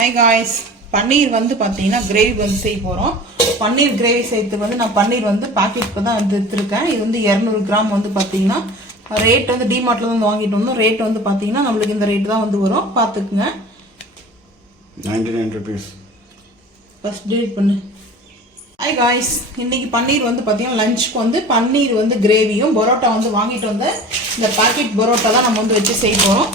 Hi guys பன்னீர் வந்து பார்த்தீங்கன்னா gravy வந்து செய்ய போகிறோம் பன்னீர் கிரேவி செய்யறதுக்கு வந்து நான் பன்னீர் வந்து பாக்கெட்டுக்கு தான் வந்து எடுத்துருக்கேன். இது வந்து இரநூறு கிராம் வந்து பார்த்தீங்கன்னா ரேட் வந்து டிமார்ட்ல வந்து வாங்கிட்டு வந்தோம். ரேட் வந்து பார்த்தீங்கன்னா நம்மளுக்கு இந்த ரேட் தான் வந்து வரும். பார்த்துக்குங்க 99 rupees. ஃபர்ஸ்ட் டேட் பண்ணு. ஹாய் காய்ஸ் இன்னைக்கு பன்னீர் வந்து பார்த்தீங்கன்னா லஞ்சுக்கு வந்து பன்னீர் வந்து கிரேவியும் பரோட்டா வந்து வாங்கிட்டு வந்த இந்த பாக்கெட் பரோட்டா தான் நம்ம வந்து வச்சு செய்ய போகிறோம்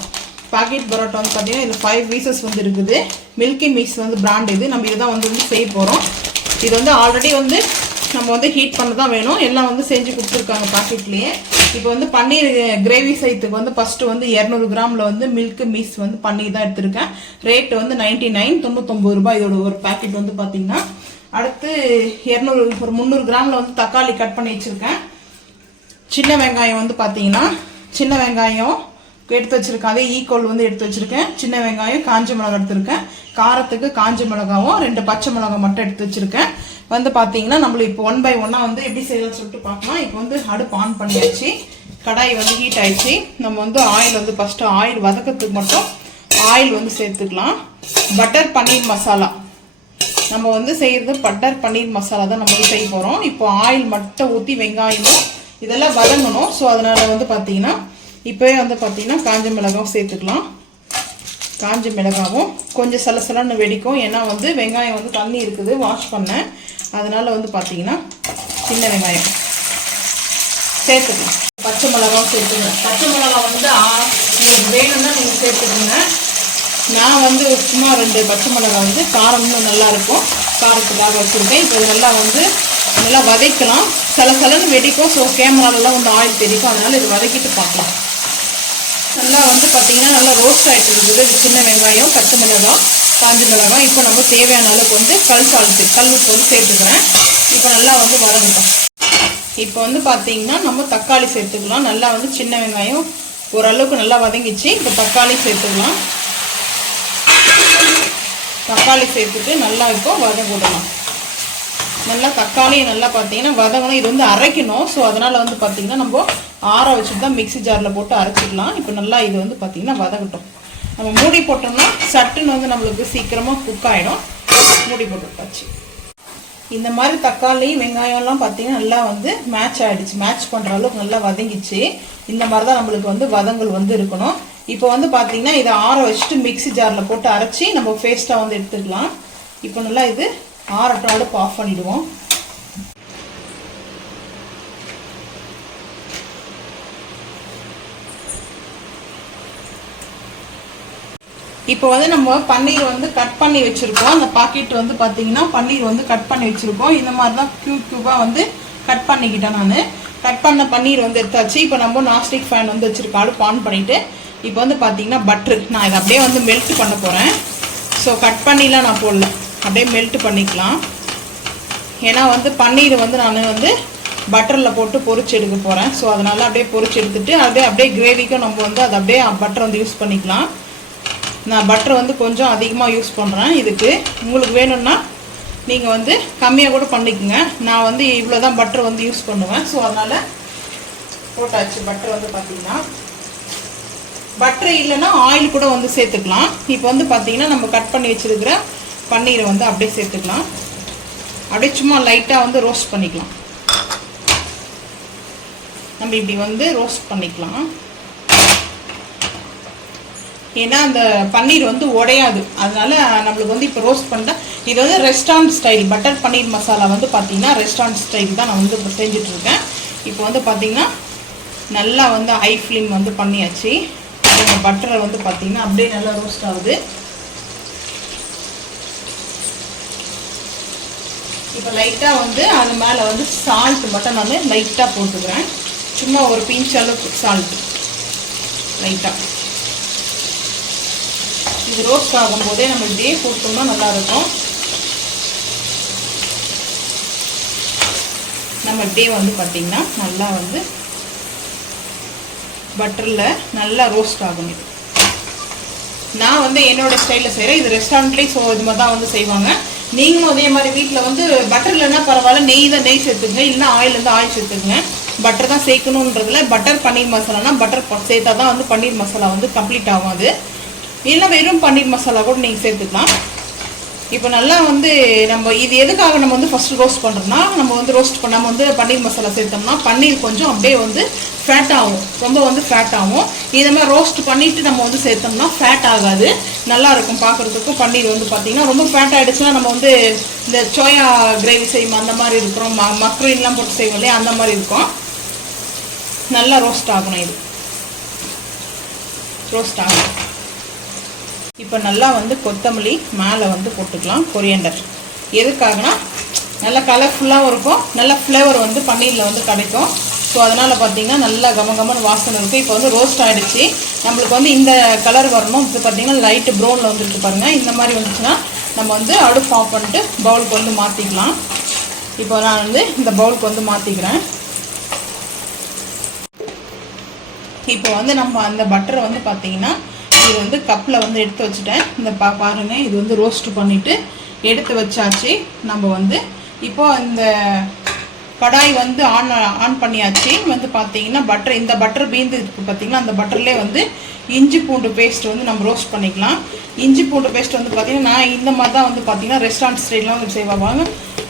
பாக்கெட் பரோட்டா வந்து பார்த்தீங்கன்னா இது ஃபைவ் பீசஸ் வந்து இருக்குது. மில்கி மிக்ஸ் வந்து பிராண்ட் இது. நம்ம இதுதான் வந்து வந்து செய்ய போகிறோம் இது வந்து ஆல்ரெடி வந்து நம்ம வந்து ஹீட் பண்ண தான் வேணும். எல்லாம் வந்து செஞ்சு கொடுத்துருக்காங்க பாக்கெட்லேயே இப்போ வந்து பன்னீர் கிரேவி செய்யறதுக்கு வந்து ஃபஸ்ட்டு வந்து இரநூறு கிராமில் வந்து மில்க் மிக்ஸ் வந்து பன்னீர் தான் எடுத்திருக்கேன். ரேட் வந்து நைன்டி நைன் தொண்ணூத்தொம்பது ரூபாய் இதோட ஒரு பாக்கெட் வந்து பார்த்தீங்கன்னா அடுத்து இரநூறு ஒரு முந்நூறு கிராமில் வந்து தக்காளி கட் பண்ணி வச்சுருக்கேன். சின்ன வெங்காயம் வந்து பார்த்தீங்கன்னா சின்ன வெங்காயம் எடுத்து வச்சுருக்கேன். அதே ஈக்குவல் வந்து எடுத்து வச்சுருக்கேன். சின்ன வெங்காயம் காஞ்ச மிளகா எடுத்துருக்கேன். காரத்துக்கு காஞ்ச மிளகாவும் ரெண்டு பச்சை மிளகாய் மட்டும் எடுத்து வச்சுருக்கேன். வந்து பார்த்தீங்கன்னா நம்மளுக்கு இப்போ ஒன் பை ஒன்னாக வந்து எப்படி செய்யலாம்னு சொல்லிட்டு பார்க்கலாம். இப்போ வந்து அடுப்பு ஆன் பண்ணியாச்சு. கடாய் வந்து ஹீட் ஆயிடுச்சு. நம்ம வந்து ஆயில் வந்து ஃபஸ்ட்டு ஆயில் வதக்கிறதுக்கு மட்டும் ஆயில் வந்து சேர்த்துக்கலாம். பட்டர் பன்னீர் மசாலா நம்ம வந்து செய்கிறது பட்டர் பன்னீர் மசாலா தான் நம்ம வந்து செய்ய போகிறோம் இப்போ ஆயில் மட்டும் ஊற்றி வெங்காயமும் இதெல்லாம் வதங்கணும். ஸோ அதனால் வந்து பார்த்தீங்கன்னா இப்போவே வந்து பார்த்தீங்கன்னா காஞ்ச மிளகாவும் சேர்த்துக்கலாம். காஞ்ச மிளகாவும் கொஞ்சம் சலசலன்னு வெடிக்கும். ஏன்னா வந்து வெங்காயம் வந்து தண்ணி இருக்குது வாஷ் பண்ணேன். அதனால் வந்து பார்த்தீங்கன்னா சின்ன வெங்காயம் சேர்த்துக்கலாம். பச்சை மிளகாவும் சேர்த்துங்க பச்சை மிளகா வந்து ஆ- உங்களுக்கு வேணும்னா நீங்கள் சேர்த்துக்கோங்க. நான் வந்து சும்மா ரெண்டு பச்சை மிளகா வந்து காரம் இன்னும் நல்லாயிருக்கும் காரத்துக்காக வச்சுருக்கேன். இப்போ நல்லா வந்து நல்லா வதைக்கலாம். சில சிலன்னு வெடிக்கும் ஸோ கேமராலலாம் வந்து ஆயில் தெரிக்கும். அதனால் இது வதக்கிட்டு பார்க்கலாம். நல்லா வந்து பார்த்தீங்கன்னா நல்லா ரோஸ்ட் ஆகிட்டு இருக்குது. சின்ன வெங்காயம் பச்சை மிளகாய் காஞ்ச மிளகாய். இப்போ நம்ம தேவையான அளவுக்கு வந்து கல் சால்ட்டு கல் உப்பு வந்து சேர்த்துக்கிறேன். இப்போ நல்லா வந்து வதங்கட்டும். இப்போ வந்து பார்த்தீங்கன்னா நம்ம தக்காளி சேர்த்துக்கலாம். நல்லா வந்து சின்ன வெங்காயம் ஓரளவுக்கு நல்லா வதங்கிச்சு. இப்போ தக்காளி சேர்த்துக்கலாம். தக்காளி சேர்த்துட்டு நல்லா இப்போ வதங்கிடலாம் நல்லா தக்காளி நல்லா பார்த்தீங்கன்னா வதங்கணும். இது வந்து அரைக்கணும். ஸோ அதனால் வந்து பார்த்தீங்கன்னா நம்ம ஆற வச்சுட்டு தான் மிக்ஸி ஜாரில் போட்டு அரைச்சிக்கலாம் இப்போ நல்லா இது வந்து பார்த்தீங்கன்னா வதங்கட்டும் நம்ம மூடி போட்டோம்னா சட்டுன்னு வந்து நம்மளுக்கு சீக்கிரமாக குக் ஆகிடும் மூடி போட்டுட்டாச்சு. இந்த மாதிரி தக்காளி வெங்காயம்லாம் பார்த்தீங்கன்னா நல்லா வந்து மேட்ச் ஆகிடுச்சு மேட்ச் பண்ணுற அளவுக்கு நல்லா வதங்கிச்சு. இந்த மாதிரி தான் நம்மளுக்கு வந்து வதங்கல் வந்து இருக்கணும். இப்போ வந்து பார்த்தீங்கன்னா இதை ஆற வச்சுட்டு மிக்ஸி ஜாரில் போட்டு அரைச்சி நம்ம பேஸ்ட்டாக வந்து எடுத்துக்கலாம். இப்போ நல்லா இது ஆறட்டோட ஆஃப் பண்ணிவிடுவோம் இப்போ வந்து நம்ம பன்னீர் வந்து கட் பண்ணி வச்சுருக்கோம். அந்த பாக்கெட் வந்து பார்த்தீங்கன்னா பன்னீர் வந்து கட் பண்ணி வச்சுருக்கோம். இந்த மாதிரி தான் க்யூப் க்யூபாக வந்து கட் பண்ணிக்கிட்டேன் நான். கட் பண்ண பன்னீர் வந்து எடுத்தாச்சு. இப்போ நம்ம நாஸ்டிக் ஃபேன் வந்து வச்சிருக்கோம் அடுப்பு ஆன் பண்ணிவிட்டு இப்போ வந்து பார்த்தீங்கன்னா பட்ரு நான் இதை அப்படியே வந்து மெல்ட் பண்ண போகிறேன் ஸோ கட் பண்ணிலாம் நான் போடல. அப்படியே மெல்ட் பண்ணிக்கலாம். ஏன்னா வந்து பன்னீர் வந்து நான் வந்து பட்டரில் போட்டு பொரிச்சு எடுக்க போகிறேன் ஸோ அதனால் அப்படியே பொறிச்சு எடுத்துட்டு அப்படியே அப்படியே கிரேவிக்கும் நம்ம வந்து அதை அப்படியே பட்டர் வந்து யூஸ் பண்ணிக்கலாம். நான் பட்டர் வந்து கொஞ்சம் அதிகமாக யூஸ் பண்ணுறேன் இதுக்கு உங்களுக்கு வேணும்னா நீங்கள் வந்து கம்மியாக கூட பண்ணிக்கோங்க. நான் வந்து இவ்வளோ தான் பட்டர் வந்து யூஸ் பண்ணுவேன். ஸோ அதனால் போட்டாச்சு. பட்டர் வந்து பார்த்திங்கன்னா பட்டர் இல்லைன்னா ஆயில் கூட வந்து சேர்த்துக்கலாம். இப்போ வந்து பார்த்திங்கன்னா நம்ம கட் பண்ணி வச்சுருக்கிற பன்னீரை வந்து அப்படியே சேர்த்துக்கலாம். அப்படியே சும்மா லைட்டாக வந்து ரோஸ்ட் பண்ணிக்கலாம். நம்ம இப்படி வந்து ரோஸ்ட் பண்ணிக்கலாம். ஏன்னா அந்த பன்னீர் வந்து உடையாது. அதனால நம்மளுக்கு வந்து இப்போ ரோஸ்ட் பண்ணால் இது வந்து restaurant style butter paneer masala வந்து பார்த்தீங்கன்னா ரெஸ்டாரண்ட் ஸ்டைல் தான் நான் வந்து இப்போ செஞ்சிட்ருக்கேன் இப்போ வந்து பார்த்தீங்கன்னா நல்லா வந்து ஹை ஃப்ளேம் வந்து பண்ணியாச்சு. இந்த பட்டரை வந்து பார்த்தீங்கன்னா அப்படியே நல்லா ரோஸ்ட் ஆகுது. இப்போ லைட்டாக வந்து அது மேலே வந்து சால்ட் மட்டும் நான் லைட்டாக போட்டுக்கிறேன். சும்மா ஒரு பிஞ்ச் அளவுக்கு சால்ட் லைட்டாக இது ரோஸ்ட் ஆகும்போதே நம்ம இப்படியே கொடுத்தோம்னா நல்லா இருக்கும் நம்ம இப்படியே வந்து பார்த்திங்கன்னா நல்லா வந்து பட்டரில் நல்லா ரோஸ்ட் ஆகும் இது. நான் வந்து என்னோடய ஸ்டைலில் செய்கிறேன் இது ரெஸ்டாரண்ட்லேயும் ஸோ இது மாதிரி தான் வந்து செய்வாங்க. நீங்களும் அதே மாதிரி வீட்டில் வந்து பட்டர் இல்லைன்னா பரவாயில்ல நெய் தான் நெய் சேர்த்துக்குங்க. இல்லைன்னா ஆயில் வந்து ஆயில் சேர்த்துக்குங்க. பட்டர் தான் சேர்க்கணுன்றதுல பட்டர் பன்னீர் மசாலானா பட்டர் சேர்த்தா தான் வந்து பன்னீர் மசாலா வந்து கம்ப்ளீட் ஆகும் அது. இல்லை வெறும் பன்னீர் மசாலா கூட நீங்கள் சேர்த்துக்கலாம். இப்போ நல்லா வந்து நம்ம இது எதுக்காக நம்ம வந்து ஃபஸ்ட்டு ரோஸ்ட் பண்ணுறோம்னா நம்ம வந்து ரோஸ்ட் பண்ணாமல் வந்து பன்னீர் மசாலா சேர்த்தோம்னா பன்னீர் கொஞ்சம் அப்படியே வந்து ஃபேட் ஆகும். ரொம்ப வந்து ஃபேட் ஆகும். இதை மாதிரி ரோஸ்ட் பண்ணிவிட்டு நம்ம வந்து சேர்த்தோம்னா ஃபேட் ஆகாது. நல்லா இருக்கும் பார்க்குறதுக்கும் பன்னீர் வந்து பார்த்திங்கன்னா ரொம்ப ஃபேட் ஆகிடுச்சுன்னா நம்ம வந்து இந்த சோயா கிரேவி செய்வோம் அந்த மாதிரி இருக்கிறோம். ம மக்ரீன்லாம் போட்டு செய்வோம் இல்லையா? அந்த மாதிரி இருக்கும். நல்லா ரோஸ்ட் ஆகணும் இது. ரோஸ்ட் ஆகும் இப்போ நல்லா வந்து கொத்தமல்லி மேலே வந்து போட்டுக்கலாம் கொரியண்டர் எதுக்காகனா நல்லா கலர்ஃபுல்லாகவும் இருக்கும் நல்ல ஃப்ளேவர் வந்து பன்னீரில் வந்து கிடைக்கும். ஸோ அதனால் பார்த்தீங்கன்னா நல்லா கம கமன்னு வாசனை இருக்குது இப்போ வந்து ரோஸ்ட் ஆகிடுச்சு நம்மளுக்கு வந்து இந்த கலர் வரணும். இப்போ பார்த்தீங்கன்னா லைட்டு ப்ரௌனில் வந்துருக்கு பாருங்கள் இந்த மாதிரி வந்துச்சுன்னா நம்ம வந்து அடுப்பு ஆஃப் பண்ணிட்டு பவுலுக்கு வந்து மாற்றிக்கலாம் இப்போ நான் வந்து இந்த பவுலுக்கு வந்து மாற்றிக்கிறேன் இப்போ வந்து நம்ம அந்த பட்டரை வந்து பார்த்தீங்கன்னா இது வந்து கப்பில் வந்து எடுத்து வச்சுட்டேன். இந்த பா பாருங்கள் இது வந்து ரோஸ்ட் பண்ணிவிட்டு எடுத்து வச்சாச்சு. நம்ம வந்து இப்போ இந்த கடாய் வந்து ஆன் ஆன் பண்ணியாச்சு. வந்து பார்த்தீங்கன்னா பட்டர் இந்த பட்டர் பீந்து இருக்கு பார்த்தீங்கன்னா அந்த பட்டர்லேயே வந்து இஞ்சி பூண்டு பேஸ்ட் வந்து நம்ம ரோஸ்ட் பண்ணிக்கலாம். இஞ்சி பூண்டு பேஸ்ட் வந்து பார்த்தீங்கன்னா நான் இந்த மாதிரி தான் வந்து பார்த்தீங்கன்னா ரெஸ்டாரண்ட் ஸ்டைலாம் வந்து செய்வாங்க.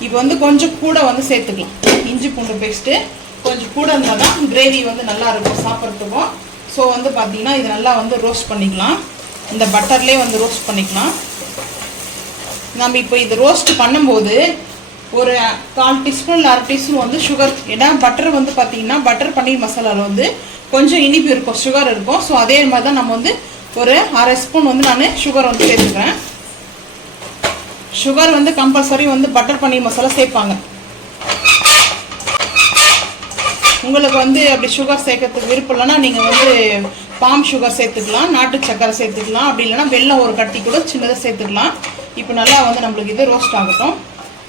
இப்போ வந்து கொஞ்சம் கூட வந்து சேர்த்துக்கலாம். இஞ்சி பூண்டு பேஸ்ட்டு கொஞ்சம் கூட இருந்தால் தான் கிரேவி வந்து நல்லா இருக்கும் சாப்பிட்றதுக்கும். ஸோ வந்து பார்த்தீங்கன்னா இது நல்லா வந்து ரோஸ்ட் பண்ணிக்கலாம். இந்த பட்டர்லேயே வந்து ரோஸ்ட் பண்ணிக்கலாம். நம்ம இப்போ இது ரோஸ்ட் பண்ணும்போது ஒரு கால் டீஸ்பூன் இல்லை அரை டீஸ்பூன் வந்து சுகர் ஏன்னா பட்டர் வந்து பார்த்தீங்கன்னா பட்டர் பன்னீர் மசாலாவில் வந்து கொஞ்சம் இனிப்பு இருக்கும் சுகர் இருக்கும். ஸோ அதே மாதிரி தான் நம்ம வந்து ஒரு அரை ஸ்பூன் வந்து நான் சுகர் வந்து சேர்த்துக்கிறேன். சுகர் வந்து கம்பல்சரி வந்து பட்டர் பன்னீர் மசாலா சேர்ப்பாங்க. உங்களுக்கு வந்து அப்படி சுகர் சேர்க்கறதுக்கு விருப்பம் இல்லைன்னா நீங்கள் வந்து பாம் சுகர் சேர்த்துக்கலாம் நாட்டு சக்கரை சேர்த்துக்கலாம். அப்படி இல்லைன்னா வெள்ளம் ஒரு கட்டி கூட சின்னதாக சேர்த்துக்கலாம். இப்போ நல்லா வந்து நம்மளுக்கு இது ரோஸ்ட் ஆகட்டும்.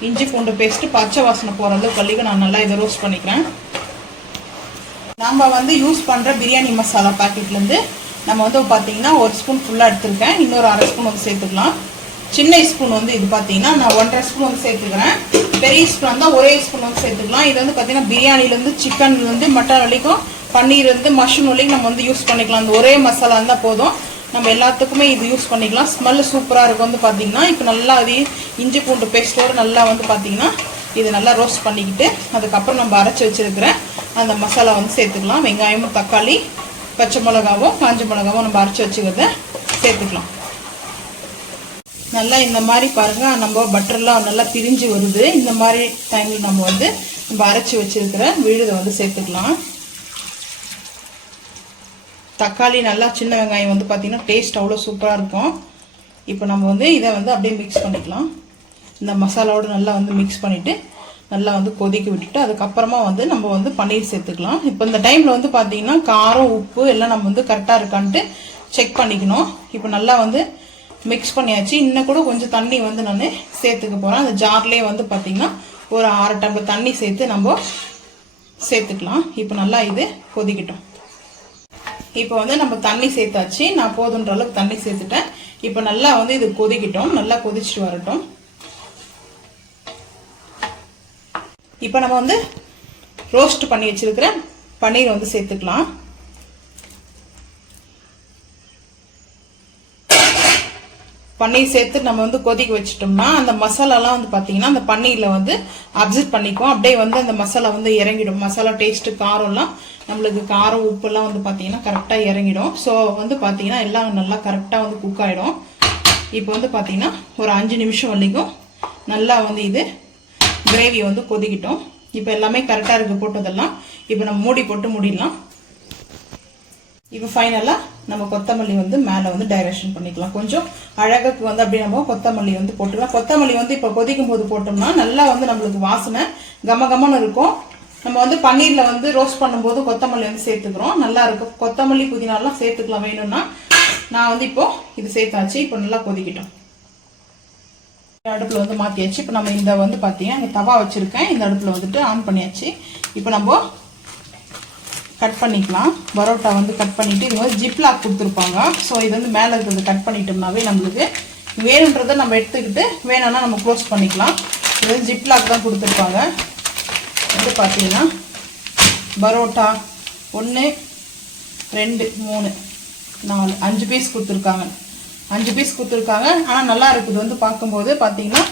இஞ்சி பூண்டு பேஸ்ட்டு பச்சை வாசனை போகிற அளவுக்கு நான் நல்லா இதை ரோஸ்ட் பண்ணிக்கிறேன். நம்ம வந்து யூஸ் பண்ணுற பிரியாணி மசாலா பாக்கெட்லேருந்து நம்ம வந்து பார்த்தீங்கன்னா ஒரு ஸ்பூன் ஃபுல்லாக எடுத்துருக்கேன். இன்னொரு அரை ஸ்பூன் வந்து சேர்த்துக்கலாம். சின்ன ஸ்பூன் வந்து இது பார்த்தீங்கன்னா நான் ஒன்றரை ஸ்பூன் வந்து சேர்த்துக்கிறேன். பெரிய ஸ்பூன் இருந்தால் ஒரே ஸ்பூன் வந்து சேர்த்துக்கலாம். இது வந்து பார்த்தீங்கன்னா பிரியாணிலேருந்து சிக்கன்லேருந்து மட்டன் வரைக்கும் பன்னீர் வந்து மஷ்ரூம் வரைக்கும் நம்ம வந்து யூஸ் பண்ணிக்கலாம். அந்த ஒரே மசாலா இருந்தால் போதும். நம்ம எல்லாத்துக்குமே இது யூஸ் பண்ணிக்கலாம். ஸ்மெல்லு சூப்பராக இருக்கும் வந்து பார்த்தீங்கன்னா இப்போ நல்லா அது இஞ்சி பூண்டு பேஸ்ட்டோடு நல்லா வந்து பார்த்தீங்கன்னா இது நல்லா ரோஸ்ட் பண்ணிக்கிட்டு அதுக்கப்புறம் நம்ம அரைச்சி வச்சிருக்கிற அந்த மசாலா வந்து சேர்த்துக்கலாம். வெங்காயமும் தக்காளி பச்சை மிளகாவும் காஞ்ச மிளகாவும் நம்ம அரைச்சி வச்சுக்கிறத சேர்த்துக்கலாம். நல்லா இந்த மாதிரி பாருங்க. நம்ம பட்டர்லாம் நல்லா பிரிஞ்சு வருது. இந்த மாதிரி டைமில் நம்ம வந்து நம்ம அரைச்சி வச்சிருக்கிற விழுதை வந்து சேர்த்துக்கலாம். தக்காளி நல்லா சின்ன வெங்காயம் வந்து பார்த்திங்கன்னா டேஸ்ட் அவ்வளோ சூப்பராக இருக்கும். இப்போ நம்ம வந்து இதை வந்து அப்படியே மிக்ஸ் பண்ணிக்கலாம். இந்த மசாலாவோடு நல்லா வந்து மிக்ஸ் பண்ணிவிட்டு நல்லா வந்து கொதிக்க விட்டுட்டு அதுக்கப்புறமா வந்து நம்ம வந்து பன்னீர் சேர்த்துக்கலாம். இப்போ இந்த டைமில் வந்து பார்த்திங்கன்னா காரம் உப்பு எல்லாம் நம்ம வந்து கரெக்டாக இருக்கான்ட்டு செக் பண்ணிக்கணும். இப்போ நல்லா வந்து மிக்ஸ் பண்ணியாச்சு. இன்னும் கூட கொஞ்சம் தண்ணி வந்து நான் சேர்த்துக்க போகிறேன் அந்த ஜார்லேயே வந்து பார்த்திங்கன்னா ஒரு ஆறு டம்ளர் தண்ணி சேர்த்து நம்ம சேர்த்துக்கலாம். இப்போ நல்லா இது கொதிக்கட்டும். இப்போ வந்து நம்ம தண்ணி சேர்த்தாச்சு. நான் போதுன்ற அளவுக்கு தண்ணி சேர்த்துட்டேன். இப்போ நல்லா வந்து இது கொதிக்கட்டும். நல்லா கொதிச்சுட்டு வரட்டும். இப்போ நம்ம வந்து ரோஸ்ட் பண்ணி வச்சிருக்கிற பன்னீர் வந்து சேர்த்துக்கலாம். பன்னீர் சேர்த்து நம்ம வந்து கொதிக்க வச்சிட்டோம்னா அந்த மசாலாலாம் வந்து பார்த்தீங்கன்னா அந்த பன்னீரில் வந்து அப்சர்வ் பண்ணிக்கும் அப்படியே வந்து அந்த மசாலா வந்து இறங்கிடும். மசாலா டேஸ்ட்டு காரம்லாம் நம்மளுக்கு காரம் உப்புலாம் வந்து பார்த்தீங்கன்னா கரெக்டாக இறங்கிடும். ஸோ வந்து பார்த்தீங்கன்னா எல்லாம் நல்லா கரெக்டாக வந்து குக் ஆகிடும் இப்போ வந்து பார்த்தீங்கன்னா ஒரு அஞ்சு நிமிஷம் வரைக்கும் நல்லா வந்து இது கிரேவி வந்து கொதிக்கிட்டோம். இப்போ எல்லாமே கரெக்டாக இருக்குது போட்டதெல்லாம். இப்போ நம்ம மூடி போட்டு மூடிடலாம். இப்போ ஃபைனலாக நம்ம கொத்தமல்லி வந்து மேலே வந்து டைரக்ஷன் பண்ணிக்கலாம். கொஞ்சம் அழகுக்கு வந்து அப்படியே நம்ம கொத்தமல்லி வந்து போட்டுக்கலாம். கொத்தமல்லி வந்து இப்போ கொதிக்கும் போது போட்டோம்னா நல்லா வந்து நம்மளுக்கு வாசனை கம கமன்னு இருக்கும். நம்ம வந்து பன்னீரில் வந்து ரோஸ்ட் பண்ணும்போது கொத்தமல்லி வந்து சேர்த்துக்கிறோம். நல்லா இருக்கும். கொத்தமல்லி புதினாலாம் சேர்த்துக்கலாம். வேணும்னா நான் வந்து இப்போ இது சேர்த்தாச்சு. இப்போ நல்லா கொதிக்கிட்டோம். அடுப்பில் வந்து மாற்றியாச்சு இப்போ நம்ம இந்த வந்து பார்த்தீங்கன்னா இங்கே தவா வச்சுருக்கேன். இந்த அடுப்பில் வந்துட்டு ஆன் பண்ணியாச்சு. இப்போ நம்ம கட் பண்ணிக்கலாம். பரோட்டா வந்து கட் பண்ணிவிட்டு இது வந்து ஜிப்லாக் கொடுத்துருப்பாங்க. ஸோ இது வந்து மேலே இருக்கிறது கட் பண்ணிட்டோம்னாவே நம்மளுக்கு வேணுன்றதை நம்ம எடுத்துக்கிட்டு வேணும்னா நம்ம க்ளோஸ் பண்ணிக்கலாம். இது வந்து ஜிப்லாக் தான் கொடுத்துருப்பாங்க. வந்து பார்த்தீங்கன்னா பரோட்டா ஒன்று ரெண்டு மூணு நாலு அஞ்சு பீஸ் கொடுத்துருக்காங்க. அஞ்சு பீஸ் கொடுத்துருக்காங்க. ஆனால் நல்லா இருக்குது. வந்து பார்க்கும்போது பார்த்தீங்கன்னா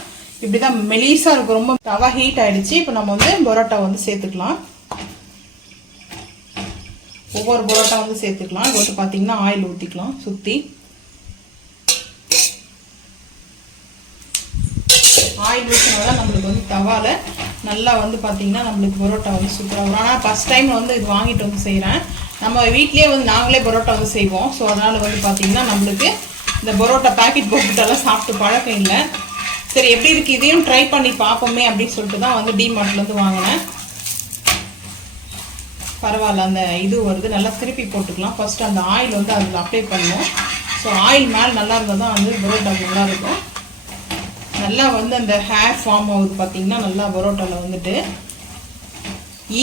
இப்படி தான் மெலிசாக இருக்கும். ரொம்ப தவா ஹீட் ஆகிடுச்சு இப்போ நம்ம வந்து பரோட்டா வந்து சேர்த்துக்கலாம். ஒவ்வொரு பரோட்டா வந்து சேர்த்துக்கலாம். இது வந்து பார்த்தீங்கன்னா ஆயில் ஊற்றிக்கலாம் சுற்றி ஆயில் ஊற்றினால நம்மளுக்கு வந்து தவால நல்லா வந்து பார்த்தீங்கன்னா நம்மளுக்கு பரோட்டா வந்து சூப்பராக வரும். ஆனால் ஃபஸ்ட் டைம் வந்து இது வாங்கிட்டு வந்து செய்கிறேன் நம்ம வீட்லேயே வந்து நாங்களே பரோட்டா வந்து செய்வோம். ஸோ அதனால் வந்து பார்த்தீங்கன்னா நம்மளுக்கு இந்த பரோட்டா பாக்கெட் பரோட்டாலாம் சாப்பிட்டு பழக்கம் இல்லை. சரி எப்படி இருக்குது இதையும் ட்ரை பண்ணி பார்ப்போமே அப்படின்னு சொல்லிட்டு தான் வந்து டிமார்ட்லேருந்து வாங்கினேன். பரவாயில்ல அந்த இது வருது. நல்லா திருப்பி போட்டுக்கலாம். ஃபர்ஸ்ட் அந்த ஆயில் வந்து அதில் அப்ளை பண்ணுவோம் ஸோ ஆயில் மேலே நல்லா இருந்தால் தான் வந்து பரோட்டா நல்லா இருக்கும். நல்லா வந்து அந்த ஹேர் ஃபார்ம் ஆகுது பார்த்தீங்கன்னா நல்லா பரோட்டாவில் வந்துட்டு.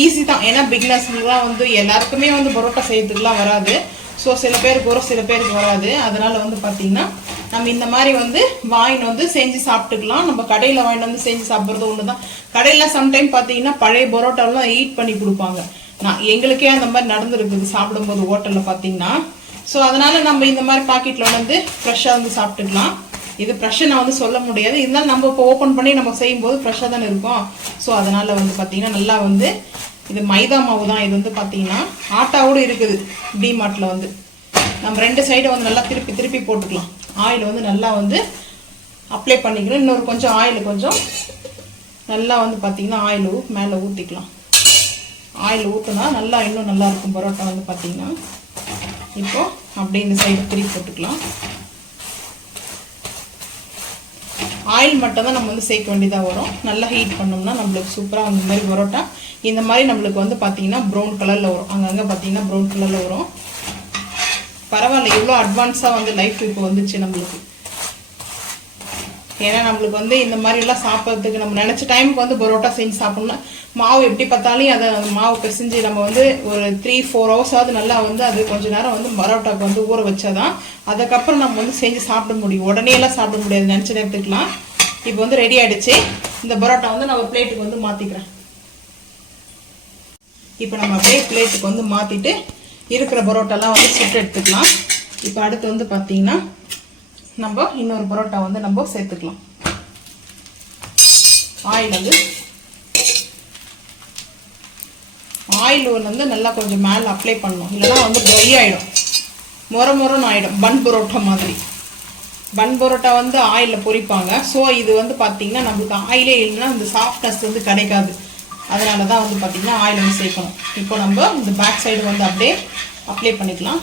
ஈஸி தான். ஏன்னா பிக்னஸ்லாம் வந்து எல்லாருக்குமே வந்து பரோட்டா செய்யறதுக்குலாம் வராது. ஸோ சில பேருக்கு வரும் சில பேருக்கு வராது. அதனால வந்து பார்த்தீங்கன்னா நம்ம இந்த மாதிரி வந்து வாங்கிட்டு வந்து செஞ்சு சாப்பிட்டுக்கலாம். நம்ம கடையில் வாங்கிட்டு வந்து செஞ்சு சாப்பிட்றது ஒன்று தான் கடையில் சம்டைம் பார்த்தீங்கன்னா பழைய பரோட்டாலாம் ஹீட் பண்ணி கொடுப்பாங்க. நான் எங்களுக்கே அந்த மாதிரி நடந்துருக்குது. சாப்பிடும்போது ஹோட்டலில் பார்த்தீங்கன்னா ஸோ அதனால் நம்ம இந்த மாதிரி பாக்கெட்டில் வந்து ஃப்ரெஷ்ஷாக வந்து சாப்பிட்டுக்கலாம். இது ஃப்ரெஷ்ஷை நான் வந்து சொல்ல முடியாது. இருந்தாலும் நம்ம இப்போ ஓப்பன் பண்ணி நம்ம செய்யும்போது ஃப்ரெஷ்ஷாக தானே இருக்கும். ஸோ அதனால் வந்து பார்த்தீங்கன்னா நல்லா வந்து இது மைதா மாவு தான். இது வந்து பார்த்தீங்கன்னா ஆட்டாவோடு இருக்குது. டிமார்ட்டில் வந்து. நம்ம ரெண்டு சைடை வந்து நல்லா திருப்பி திருப்பி போட்டுக்கலாம். ஆயில் வந்து நல்லா வந்து அப்ளை பண்ணிக்கணும். இன்னொரு கொஞ்சம் ஆயில் கொஞ்சம் நல்லா வந்து பார்த்தீங்கன்னா ஆயில் மேலே ஊற்றிக்கலாம் ஆயில் ஊற்றினா நல்லா இன்னும் நல்லா இருக்கும் பரோட்டா வந்து பார்த்தீங்கன்னா இப்போ அப்படியே இந்த சைடு திருப்பி போட்டுக்கலாம். ஆயில் மட்டும் தான் நம்ம வந்து சேர்க்க வேண்டியதாக வரும். நல்லா ஹீட் பண்ணோம்னா நம்மளுக்கு சூப்பராக அந்த மாதிரி பரோட்டா. இந்த மாதிரி நம்மளுக்கு வந்து பார்த்தீங்கன்னா ப்ரௌன் கலரில் வரும். அங்கங்கே பார்த்தீங்கன்னா ப்ரௌன் கலரில் வரும். பரவாயில்ல இவ்வளோ அட்வான்ஸாக வந்து லைஃப் இப்போ வந்துச்சு நம்மளுக்கு. ஏன்னா நம்மளுக்கு வந்து இந்த மாதிரிலாம் சாப்பிட்றதுக்கு நம்ம நினச்ச டைமுக்கு வந்து பரோட்டா செஞ்சு சாப்பிட்ணும்னா மாவு எப்படி பார்த்தாலும் அதை மாவு பிசைஞ்சு நம்ம வந்து ஒரு த்ரீ ஃபோர் ஹவர்ஸாவது நல்லா வந்து அது கொஞ்ச நேரம் வந்து பரோட்டாக்கு வந்து ஊற வச்சாதான் அதுக்கப்புறம் நம்ம வந்து செஞ்சு சாப்பிட முடியும். உடனே எல்லாம் சாப்பிட முடியாது. நினச்ச நேரத்துக்குலாம் இப்போ வந்து ரெடி ஆயிடுச்சு. இந்த பரோட்டா வந்து நம்ம பிளேட்டுக்கு வந்து மாற்றிக்கிறேன் இப்போ நம்ம அப்படியே பிளேட்டுக்கு வந்து மாற்றிட்டு இருக்கிற பரோட்டாலாம் வந்து சுட்டு எடுத்துக்கலாம். இப்போ அடுத்து வந்து பார்த்தீங்கன்னா நம்ம இன்னொரு பரோட்டா வந்து நம்ம சேர்த்துக்கலாம். ஆயில் வந்து ஆயில் வந்து நல்லா கொஞ்சம் மேலே அப்ளை பண்ணணும். இல்லைன்னா வந்து ட்ரை ஆகிடும் முற முறன்னு ஆகிடும் பன் பரோட்டா மாதிரி. பன் பரோட்டா வந்து ஆயிலில் பொரிப்பாங்க. ஸோ இது வந்து பார்த்திங்கன்னா நம்மளுக்கு ஆயிலே இல்லைன்னா இந்த சாஃப்ட்னஸ் வந்து கிடைக்காது. அதனால தான் வந்து பார்த்திங்கன்னா ஆயில் வந்து சேர்க்கணும். இப்போ நம்ம இந்த பேக் சைடு வந்து அப்படியே அப்ளை பண்ணிக்கலாம்.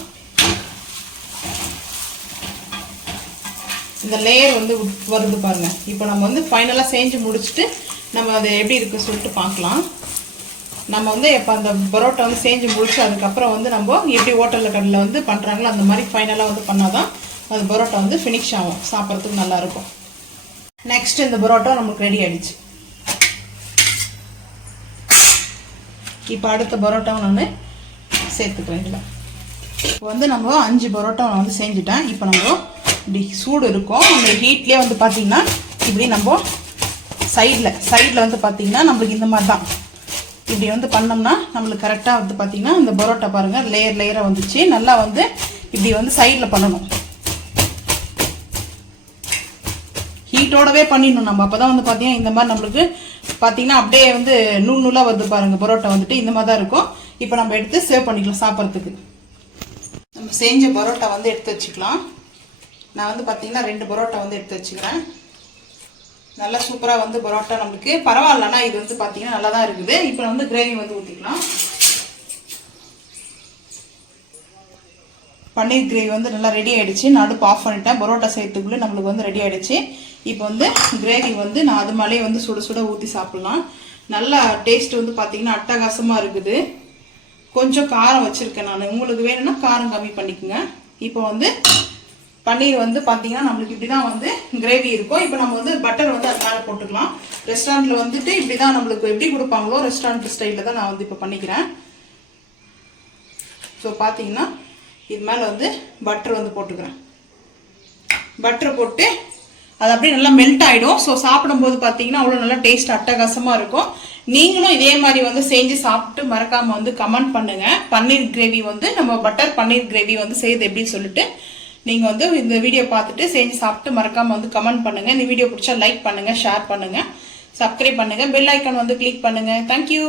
இந்த லேயர் வந்து வருது பாருங்கள் இப்போ நம்ம வந்து ஃபைனலாக செஞ்சு முடிச்சுட்டு நம்ம அது எப்படி இருக்குது சொல்லிட்டு பார்க்கலாம். நம்ம வந்து இப்போ அந்த பரோட்டா வந்து செஞ்சு முடிச்சு அதுக்கப்புறம் வந்து நம்ம எப்படி ஹோட்டலில் கடையில் வந்து பண்ணுறாங்களோ அந்த மாதிரி ஃபைனலாக வந்து பண்ணாதான் அந்த பரோட்டா வந்து ஃபினிஷ் ஆகும். சாப்பிட்றதுக்கு நல்லாயிருக்கும் நெக்ஸ்ட் இந்த பரோட்டா நமக்கு ரெடி ஆகிடுச்சு இப்போ அடுத்த பரோட்டாவை நான் சேர்த்துக்கிறேன் இதில். இப்போ வந்து நம்ம அஞ்சு பரோட்டா நான் வந்து செஞ்சுட்டேன். இப்போ நம்ம இப்படி சூடு இருக்கும். அந்த ஹீட்லேயே வந்து பார்த்தீங்கன்னா இப்படி நம்ம சைடில் சைடில் வந்து பார்த்தீங்கன்னா நம்மளுக்கு இந்த மாதிரி தான் இப்படி வந்து பண்ணோம்னா நம்மளுக்கு கரெக்டாக வந்து பார்த்தீங்கன்னா இந்த பரோட்டா பாருங்கள் லேயர் லேயராக வந்துச்சு. நல்லா வந்து இப்படி வந்து சைடில் பண்ணணும். ஹீட்டோடவே பண்ணிடணும் நம்ம. அப்போ தான் வந்து பார்த்தீங்கன்னா இந்த மாதிரி நம்மளுக்கு பார்த்தீங்கன்னா அப்படியே வந்து நூல் நூலாக வருது பாருங்கள் பரோட்டா வந்துட்டு. இந்த மாதிரி தான் இருக்கும். இப்போ நம்ம எடுத்து சேவ் பண்ணிக்கலாம் சாப்பிட்றதுக்கு. நம்ம செஞ்ச பரோட்டா வந்து எடுத்து வச்சுக்கலாம். நான் வந்து பார்த்தீங்கன்னா ரெண்டு பரோட்டா வந்து எடுத்து வச்சுக்கிறேன். நல்லா சூப்பராக வந்து பரோட்டா நம்மளுக்கு. பரவாயில்லனா இது வந்து பார்த்தீங்கன்னா நல்லா தான் இருக்குது. இப்போ வந்து கிரேவி வந்து ஊற்றிக்கலாம் பன்னீர் கிரேவி வந்து நல்லா ரெடி ஆகிடுச்சு நான் அடுப்பு ஆஃப் பண்ணிட்டேன். பரோட்டா செய்யறதுக்குள்ளே நம்மளுக்கு வந்து ரெடி ஆகிடுச்சு இப்போ வந்து கிரேவி வந்து நான் அது மேலேயே வந்து சுட சுட ஊற்றி சாப்பிட்லாம். நல்லா டேஸ்ட் வந்து பார்த்தீங்கன்னா அட்டகாசமாக இருக்குது. கொஞ்சம் காரம் வச்சுருக்கேன் நான். உங்களுக்கு வேணும்னா காரம் கம்மி பண்ணிக்கோங்க. இப்போ வந்து பன்னீர் வந்து பார்த்தீங்கன்னா நம்மளுக்கு இப்படி தான் வந்து கிரேவி இருக்கும். இப்போ நம்ம வந்து பட்டர் வந்து அது மேலே போட்டுக்கலாம். ரெஸ்டாரண்ட்டில் வந்துட்டு இப்படி தான் நம்மளுக்கு எப்படி கொடுப்பாங்களோ ரெஸ்டாரண்ட் ஸ்டைலில் தான் நான் வந்து இப்போ பண்ணிக்கிறேன். ஸோ பார்த்தீங்கன்னா இது மேலே வந்து பட்டர் வந்து போட்டுக்கிறேன். பட்டர் போட்டு அது அப்படியே நல்லா மெல்ட் ஆகிடும் ஸோ சாப்பிடும்போது பார்த்தீங்கன்னா அவ்வளோ நல்லா டேஸ்ட் அட்டகாசமாக இருக்கும். நீங்களும் இதே மாதிரி வந்து செஞ்சு சாப்பிட்டு மறக்காமல் வந்து கமெண்ட் பண்ணுங்கள் பன்னீர் கிரேவி வந்து நம்ம பட்டர் பன்னீர் கிரேவி வந்து செய்யுது எப்படின்னு சொல்லிட்டு நீங்கள் வந்து இந்த வீடியோ பார்த்துட்டு செஞ்சு சாப்பிட்டு மறக்காமல் வந்து கமெண்ட் பண்ணுங்கள் இந்த வீடியோ பிடிச்சா லைக் பண்ணுங்கள் ஷேர் பண்ணுங்கள் சப்ஸ்கிரைப் பண்ணுங்கள் பெல் ஐக்கான் வந்து கிளிக் பண்ணுங்கள் தேங்க்யூ